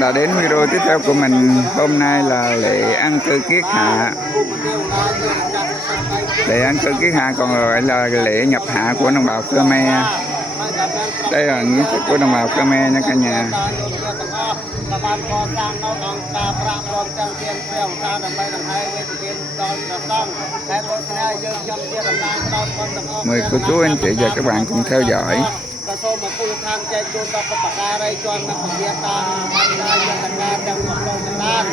bạn đã đến video tiếp theo của mình. Hôm nay là lễ ăn cư kiết hạ. Lễ ăn cư kiết hạ còn gọi là lễ nhập hạ của đồng bào Khmer. Đây là nghi thức của đồng bào Khmer nha cả nhà. Mời cô chú anh chị và các bạn cùng theo dõi. ក៏សូមមកទូខាងចែកជូនដល់ពុទ្ធបរិស័ទជនមកពធាតាបានឡាយយន្តការទាំងលោកលោកចន្ទ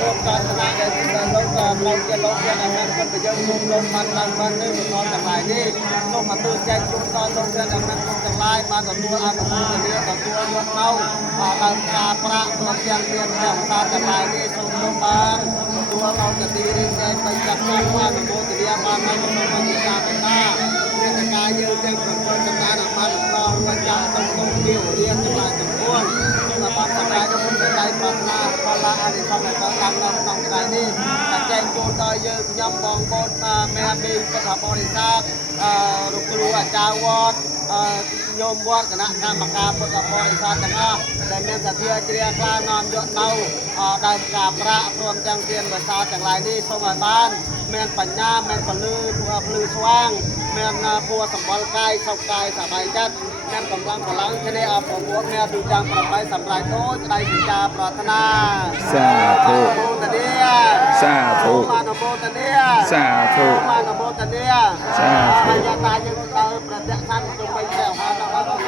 សូមប្រាថ្នាដែលលោកក៏លោកជាលោកជាអនាគតយើងសូមលោកបានឡើងបាននេះមកទាំងឡាយនេះសូមមកទូចែកជូនដល់លោកជាអនាគតទាំងឡាយបានទទួលអនុមោទនាទទួលយកនៅដល់ការប្រាក់ព្រមទាំងមានទាំងសាទាំងឡាយនេះសូមលោកបានទទួលអនុទីរីនៃបច្ចុប្បន្នអនុមោទនាបានមកក្នុងវិទ្យាបណ្ដាមានការយើងទាំងប្រព័ន្ធសម្ដានអបានដល់រួចចាក់ទៅក្នុងវារៀនទាំងឡាយទាំងពួងសូមបានសម្រាប់ក្នុងសេចក្តីប្រាថ្នាផលឡាអរិយសម្បត្តិតាមនៅក្នុងថ្ងៃនេះចែកជូនដល់យើងខ្ញុំបងប្អូនមេប៊ីពុទ្ធបរិស័ទលោកគ្រូអាចារ្យវត្តញោមវត្តគណៈកម្មការពុទ្ធបរិស័ទទាំងអស់ដែលមានសទ្ធាជ្រះថ្លានាំយកនៅដើមការប្រាក់ព្រមទាំងទានភាសាទាំងឡាយនេះសូមឲ្យបានមានបញ្ញាមានពលឺភ្លឺស្វាងមានពួរសម្បល់កាយសុខកាយសប្បាយចិត្តមានកម្លាំងគ្នាអបអរមានទូចាំប្របីសម្រាប់ដូចក្តីសេចក្តីប្រាថ្នាសាធុសាធុសាធុបានអមោទនាសាធុយ៉ាតាយើងទៅប្រតិស័នជុំវិញព្រះហៅដល់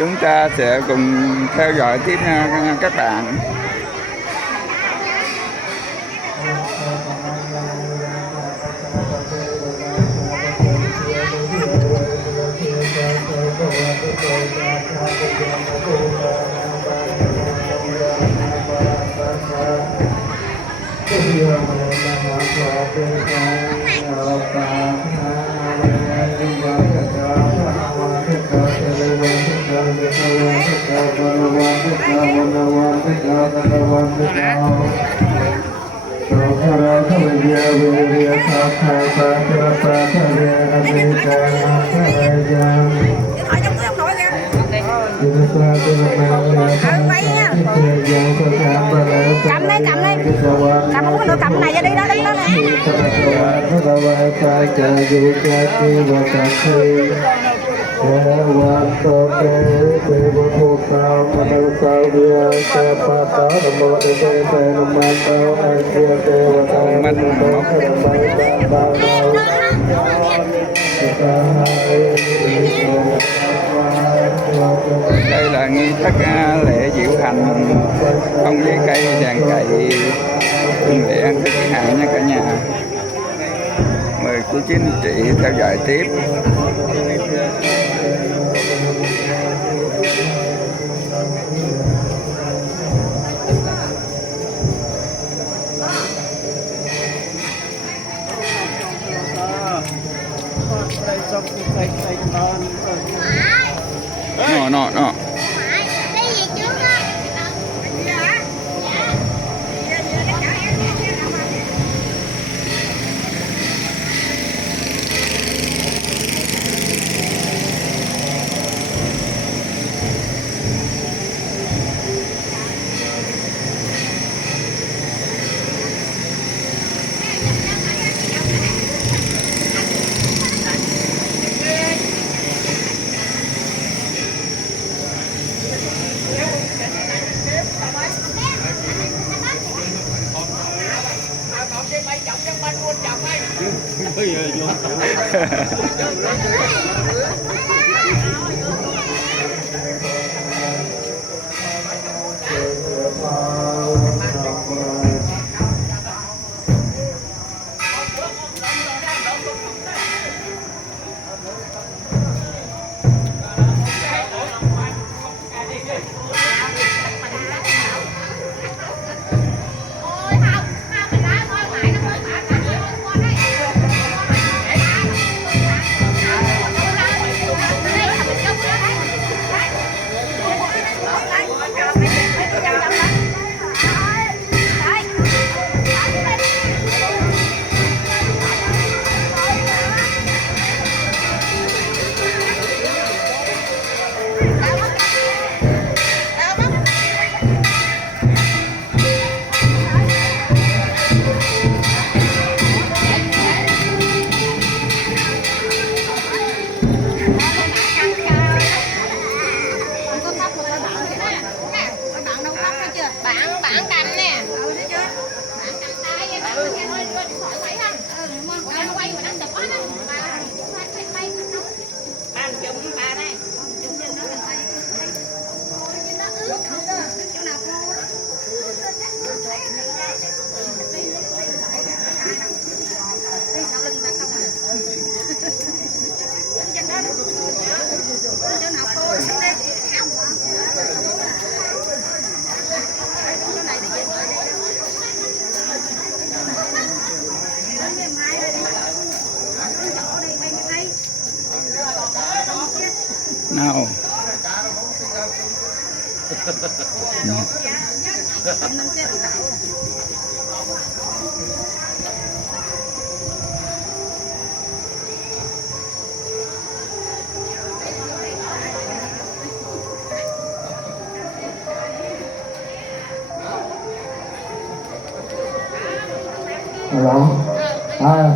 chúng ta sẽ cùng theo dõi tiếp nha các bạn. Cầm không được cầm này ra đi đó đứng đó nè. Đây là nghi thức lễ diệu hành ông với cây đàn cày để ăn cái hạ nha cả nhà. Mời cô chú anh chị theo dõi tiếp. Nó nào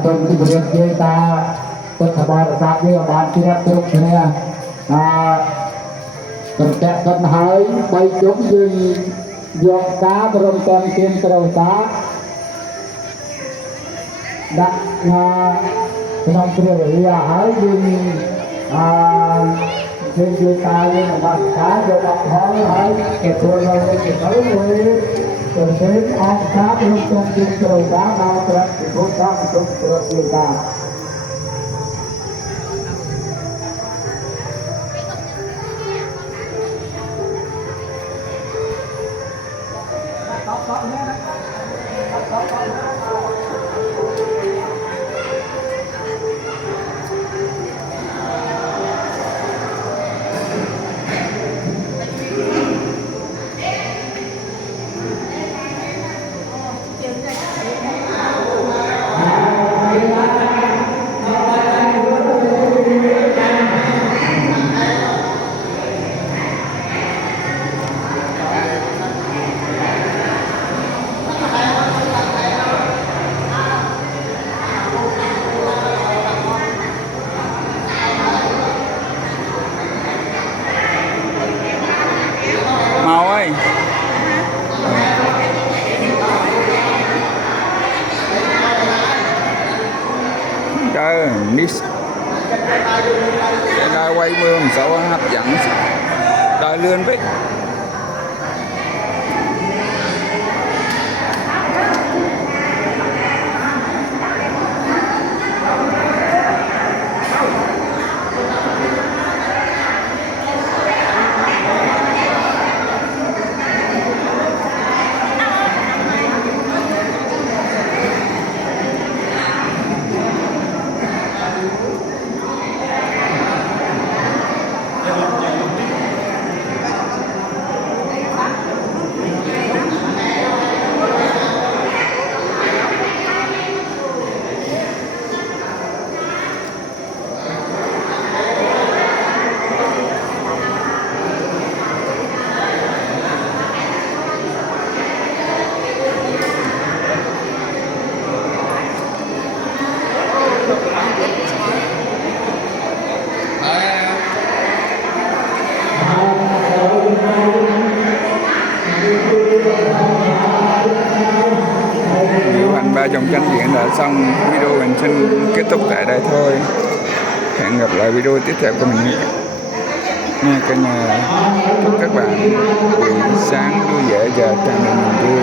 tôi chỉ việc chơi ta tôi thà bao sát với bạn kia tôi thế này tôi sẽ cần hỏi bay chúng gì dọn cá trong con trên tàu cá đặt trong kia hỏi gì trên dưới ta với bạn cá rồi đặt hỏi cái tôi là cái nói với tôi đến ăn cá trong con trên tàu cá bao giờ thì tôi đang trong tàu cá Màu ơi trời mix đây là quay mưa một số hấp dẫn đòi lươn với ba dòng tranh diễn đã xong. Video mình xin kết thúc tại đây thôi. Hẹn gặp lại video tiếp theo của mình nha cả nhà. Chúc các bạn buổi sáng vui vẻ và tràn đầy niềm vui.